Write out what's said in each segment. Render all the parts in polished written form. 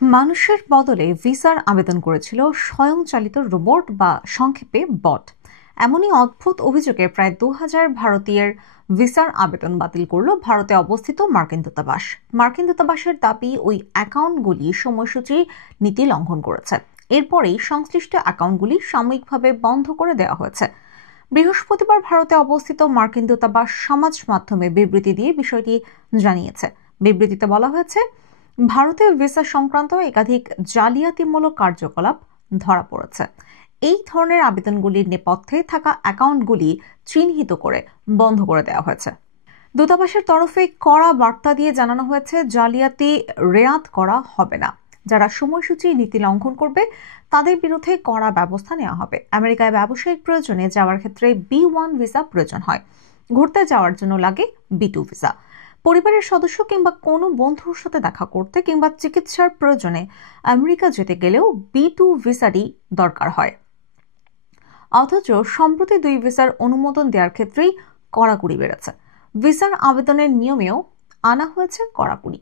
মানুষের বদলে ভিসার আবেদন করেছিল স্বয়ংচালিত রোবট বা সংক্ষেপে বট। এমনই অদ্ভুত অভিযোগে প্রায় 2000 ভারতীয়ের ভিসার আবেদন বাতিল করল ভারতে অবস্থিত মার্কিন দূতাবাস। মার্কিন দূতাবাসের দাবি ওই অ্যাকাউন্টগুলি সময়সূচি নীতি লঙ্ঘন করেছে। এরপরেই সংশ্লিষ্ট অ্যাকাউন্টগুলি সাময়িকভাবে বন্ধ করে দেওয়া হয়েছে। বৃহস্পতিবার ভারতে অবস্থিত মার্কিন দূতাবাস সমাজ মাধ্যমে বিবৃতি দিয়ে বিষয়টি জানিয়েছে। বিবৃতিতে বলা হয়েছে, ভারতে ভিসা সংক্রান্ত একাধিক জালিয়াতিমূলক কার্যকলাপ ধরা পড়েছে। এই ধরনের আবেদনগুলির নেপথ্যে থাকা অ্যাকাউন্টগুলি চিহ্নিত করে বন্ধ করে দেওয়া হয়েছে। দূতাবাসের তরফে কড়া বার্তা দিয়ে জানানো হয়েছে, জালিয়াতি রেয়াত করা হবে না। যারা সময়সূচি নীতি লঙ্ঘন করবে তাদের বিরুদ্ধে কড়া ব্যবস্থা নেওয়া হবে। আমেরিকায় ব্যবসায়িক প্রয়োজনে যাওয়ার ক্ষেত্রে B1 ভিসা প্রয়োজন হয়। ঘুরতে যাওয়ার জন্য লাগে B2 ভিসা। পরিবারের সদস্য কিংবা কোনো বন্ধুর সাথে দেখা করতে কিংবা চিকিৎসার প্রয়োজনে আমেরিকা যেতে গেলেও B2 ভিসারই দরকার হয়। অথচ সম্প্রতি 2 ভিসার অনুমোদন দেওয়ার ক্ষেত্রেই কড়াকড়ি বেড়েছে। ভিসার আবেদনের নিয়মেও আনা হয়েছে কড়াকড়ি।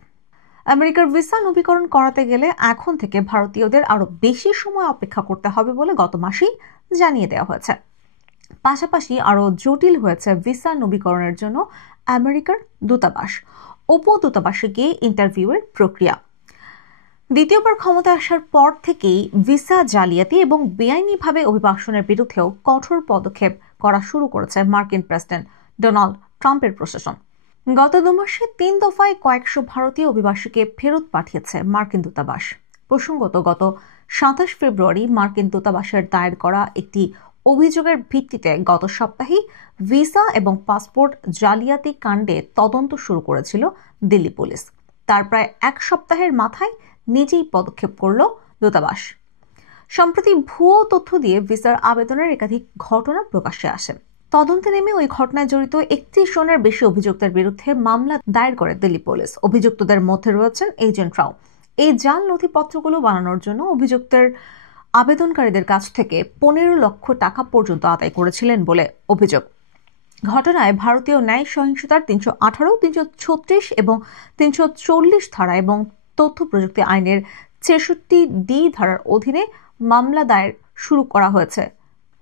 আমেরিকার ভিসা নবীকরণ করাতে গেলে এখন থেকে ভারতীয়দের আরো বেশি সময় অপেক্ষা করতে হবে বলে গত মাসেই জানিয়ে দেওয়া হয়েছে। পাশাপাশি আরো জটিল হয়েছে ভিসা নবীকরণের জন্য আমেরিকার দূতাবাস উপদূতাবাসে গিয়ে ইন্টারভিউয়ের প্রক্রিয়া। দ্বিতীয়বার ক্ষমতায় আসার পর থেকেই ভিসা জালিয়াতি এবং বেআইনিভাবে অভিবাসনের বিরুদ্ধেও কঠোর পদক্ষেপ করা শুরু করেছে মার্কিন প্রেসিডেন্ট ডোনাল্ড ট্রাম্পের প্রশাসন। গত 2 মাসে 3 দফায় কয়েকশো ভারতীয় অভিবাসীকে ফেরত পাঠিয়েছে মার্কিন দূতাবাস। প্রসঙ্গত, গত 27 ফেব্রুয়ারি মার্কিন দূতাবাসের দায়ের করা একটি অভিযোগের ভিত্তিতে গত সপ্তাহেই ভিসা এবং পাসপোর্ট জালিয়াতি কাণ্ডে তদন্ত শুরু করেছিল দিল্লি পুলিশ। তার প্রায় 1 সপ্তাহের মাথায় নিজেই পদক্ষেপ করল দূতাবাস। সম্প্রতি ভুয়ো তথ্য দিয়ে ভিসার আবেদনের একাধিক ঘটনা প্রকাশ্যে আসে। তদন্তে নেমে ওই ঘটনায় জড়িত 31 জনের বেশি অভিযুক্তের বিরুদ্ধে মামলা দায়ের করে দিল্লি পুলিশ। অভিযুক্তদের মধ্যে রয়েছেন এজেন্টরাও। এই জাল নথিপত্রগুলো বানানোর জন্য অভিযুক্তের আবেদনকারীদের কাছ থেকে 15 লক্ষ টাকা পর্যন্ত আদায় করেছিলেন বলে অভিযোগ। ঘটনায় ভারতীয় ন্যায় সহিংসতার 318, 336 এবং 340 ধারা এবং তথ্য প্রযুক্তি আইনের 66D ধারার অধীনে মামলা দায়ের শুরু করা হয়েছে।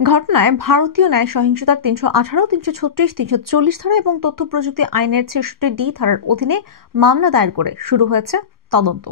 ঘটনায় ভারতীয় ন্যায় সহিংসতার 318, 336, 340 ধারা এবং তথ্য প্রযুক্তি আইনের 66D ধারার অধীনে মামলা দায়ের করে শুরু হয়েছে তদন্ত।